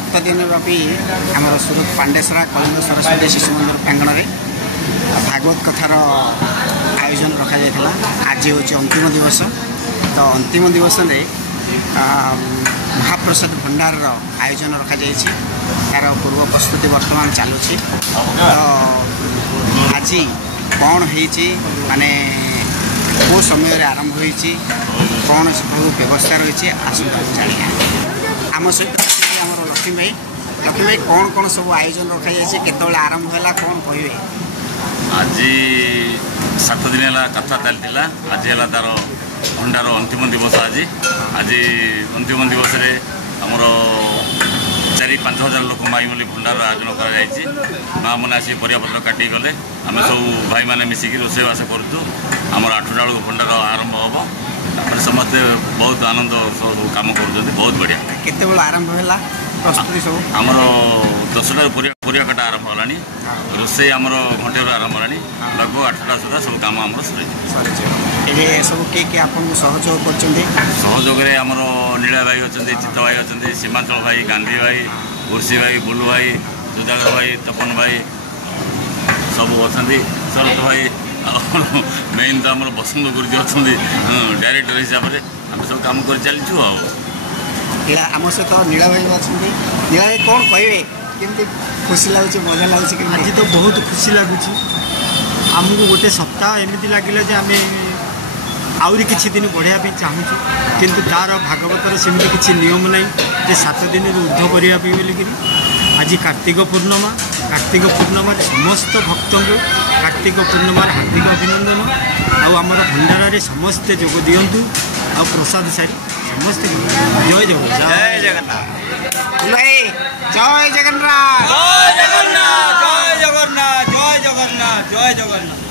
7 दिन व्यापी आम सुरत पांडेसरा कलिंग सरस्वती शिशु मंदिर प्रांगण में भागवत कथार आयोजन रखा जाता। आज हूँ अंतिम दिवस। तो अंतिम दिवस में महाप्रसाद भंडार आयोजन रखा तार पूर्व प्रस्तुति वर्तमान चलुची। तो आज कौन होने को समय आरंभ हो कौन सब व्यवस्था रही आसता जानिया आम सहित आम लक्ष्मी भाई कौन कौन सब आयोजन रखा जाए केत आरंभ है कौन कहे? आज 7 दिन है कथा चलती। आज है तार भंडार अंतिम दिवस। आज अंतिम दिवस आमर 4-5 हजार लोक माई बोली भंडार आयोजन कर माँ मैंने आसी परियापत्र काटी गले आम सब भाई मैंने मिसिक रोषेबास करूँ। आमर 8टा बेलू भंडार आरंभ हम समस्ते बहुत आनंद सब कम कर बहुत बढ़िया। केते बेला आरंभ है प्रस्तुति सब? आमर 10टा परिया काटा आरंभ है। रोषे आमर घंटे आरंभ है। लगभग 8टा सुधा सब कम आम सर सब किए आपको सहयोग कर सहयोग में आमर नीला भाई अच्छा, चित्त भाई अच्छा, सीमांचल भाई, गांधी भाई, गुरसी भाई, बुलू भाई, सुधाकर भाई, तपन भाई सब अच्छा। शरत भाई मेन तो आम बसंत गुरुजी अच्छा डायरेक्टर हिसाब से आम सब कम कर चलचु। आम सहित नीला भाई अच्छा। नीला भाई कौन कहे केमती खुशी लगुच मजा लगुच? आज तो बहुत खुशी लगुच। आमको गोटे सप्ताह एमती लगे जे आम आउरी किछि दिन बढ़िया चाहूँ किंतु तार भागवतर सेमती किछि नियम नहीं जे 7 दिन ऊर्ध्व करने बोलिक। आज कार्तिक पूर्णिमा समस्त भक्त को कार्तिक पूर्णिमार हार्दिक अभिनंदन। आमर भंडार समस्ते जोग दिंतु आ प्रसाद सारी समस्ते जय जगन्नाथ। जय जगन्नाथ। जय जगन्नाथ। जय जगन्नाथ। जय जगन्नाथ। जय जगन्नाथ। जय जगन्नाथ।